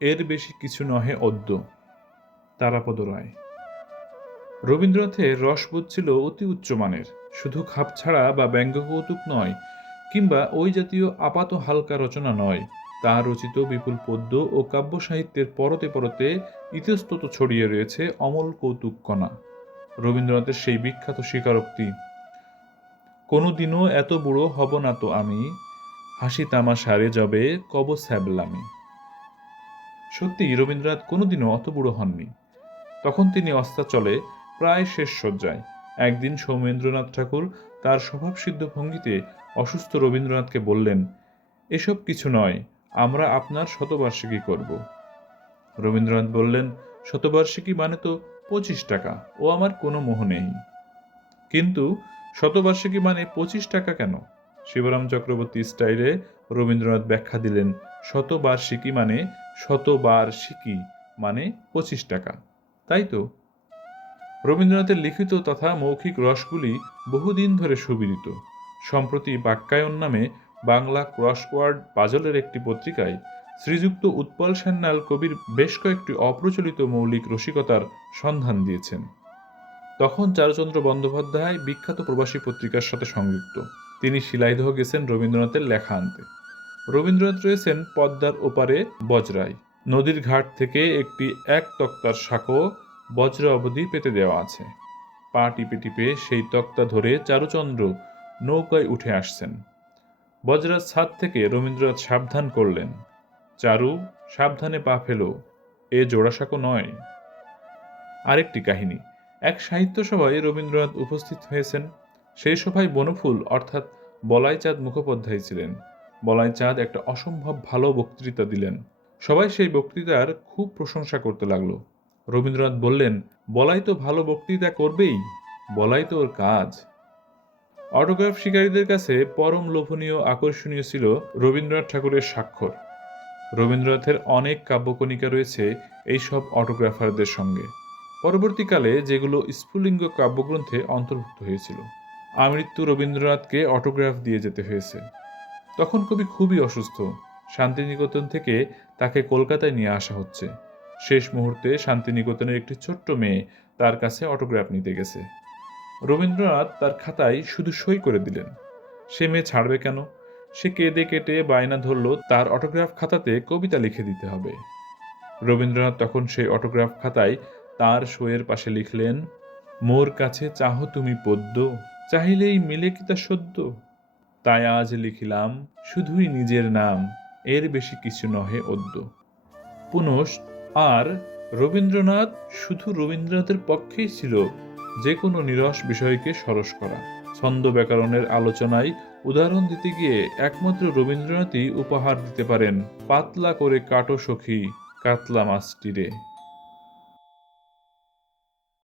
এর বেশি কিছু নহে অদ্য। তারাপদ রায়। রবীন্দ্রনাথের রসবোধ ছিল অতি উচ্চমানের, শুধু খাপছাড়া বা ব্যঙ্গকৌতুক নয়, কিংবা ওই জাতীয় আপাত হালকা রচনা নয়। তাঁর রচিত বিপুল পদ্য ও কাব্য সাহিত্যের পরতে পরতে ইতস্তত ছড়িয়ে রয়েছে অমল কৌতুক কণা। রবীন্দ্রনাথের সেই বিখ্যাত স্বীকারোক্তি, কোনোদিনও এত বুড়ো হব না তো আমি, হাসি তামাশারে যবে কব স্যাবলামি। সত্যি রবীন্দ্রনাথ কোনোদিনও অত বুড়ো হননি। তখন তিনি অস্তাচলে, প্রায় শেষ শয্যায়। একদিন সৌমেন্দ্রনাথ ঠাকুর তার স্বভাবসিদ্ধ ভঙ্গিতে অসুস্থ রবীন্দ্রনাথকে বললেন, এসব কিছু নয়, আমরা আপনার শতবার্ষিকী করব। রবীন্দ্রনাথ বললেন, শতবার্ষিকী মানে তো 25 টাকা, ও আমার কোনো মোহ নেই। কিন্তু শতবার্ষিকী মানে 25 টাকা কেন? শিবরাম চক্রবর্তী স্টাইলে রবীন্দ্রনাথ ব্যাখ্যা দিলেন, শতবার্ষিকী মানে শতবার্ষিকী মানে 25 টাকা, তাই তো? রবীন্দ্রনাথের লিখিত তথা মৌখিক রসগুলি বহুদিন ধরে সুবিদিত। সম্প্রতি বাক্যায়ন নামে বাংলা ক্রসওয়ার্ড পাজলের একটি পত্রিকায় শ্রীযুক্ত উৎপল সান্যাল কবির বেশ কয়েকটি অপ্রচলিত মৌলিক রসিকতার সন্ধান দিয়েছেন। তখন চারুচন্দ্র বন্দ্যোপাধ্যায় বিখ্যাত প্রবাসী পত্রিকার সাথে সংযুক্ত। তিনি শিলাইদহ গেছেন রবীন্দ্রনাথের লেখা আনতে। রবীন্দ্রনাথ রয়েছেন পদ্মার ওপারে বজরায়। নদীর ঘাট থেকে একটি এক তক্তার সাঁকো বজরা অবধি পেতে দেওয়া আছে। পা টিপে টিপে সেই তক্তা ধরে চারুচন্দ্র নৌকায় উঠে আসছেন। বজরার ছাদ থেকে রবীন্দ্রনাথ সাবধান করলেন, চারু, সাবধানে পা ফেলো, এ জোড়াসাঁকো নয়। আরেকটি কাহিনী, এক সাহিত্য সভায় রবীন্দ্রনাথ উপস্থিত হয়েছেন। সেই সভায় বনফুল অর্থাৎ বলাইচাঁদ মুখোপাধ্যায় ছিলেন। বলাইচাঁদ একটা অসম্ভব ভালো বক্তৃতা দিলেন। সবাই সেই বক্তৃতার খুব প্রশংসা করতে লাগলো। রবীন্দ্রনাথ বললেন, বলাই তো ভালো বক্তৃতা করবেই, বলাই তো ওর কাজ। অটোগ্রাফ শিকারীদের কাছে পরম লোভনীয় আকর্ষণীয় ছিল রবীন্দ্রনাথ ঠাকুরের স্বাক্ষর। রবীন্দ্রনাথের অনেক কাব্যকণিকা রয়েছে এইসব অটোগ্রাফারদের সঙ্গে। পরবর্তীকালে যেগুলো স্ফুলিঙ্গ কাব্যগ্রন্থে অন্তর্ভুক্ত হয়েছিল। আমৃত্যু রবীন্দ্রনাথকে অটোগ্রাফ দিয়ে যেতে হয়েছে। তখন কবি খুবই অসুস্থ। শান্তিনিকেতন থেকে তাকে কলকাতায় নিয়ে আসা হচ্ছে। শেষ মুহূর্তে শান্তিনিকেতনের একটি ছোট্ট মেয়ে তার কাছে অটোগ্রাফ নিতে গেছে। রবীন্দ্রনাথ তার খাতায় শুধু সই করে দিলেন। সে মেয়ে ছাড়বে কেন? সে কেঁদে কেটে বায়না ধরল তার অটোগ্রাফ খাতাতে কবিতা লিখে দিতে হবে। রবীন্দ্রনাথ তখন সেই অটোগ্রাফ খাতায় তার সইয়ের পাশে লিখলেন, মোর কাছে চাহো তুমি পদ্য, চাহিলেই মিলে কি তা সদ্য, তাই আজ লিখিলাম শুধুই নিজের নাম, এর বেশি কিছু নহে অদ্য। পুনঃ আর রবীন্দ্রনাথ শুধু রবীন্দ্রনাথের পক্ষেই ছিল যে কোনো নিরস বিষয়কে সরস করা। ছন্দ ব্যাকরণের আলোচনায় উদাহরণ দিতে গিয়ে একমাত্র রবীন্দ্রনাথই উপহার দিতে পারেন, পাতলা করে কাটো সখী কাতলা মাছটিরে।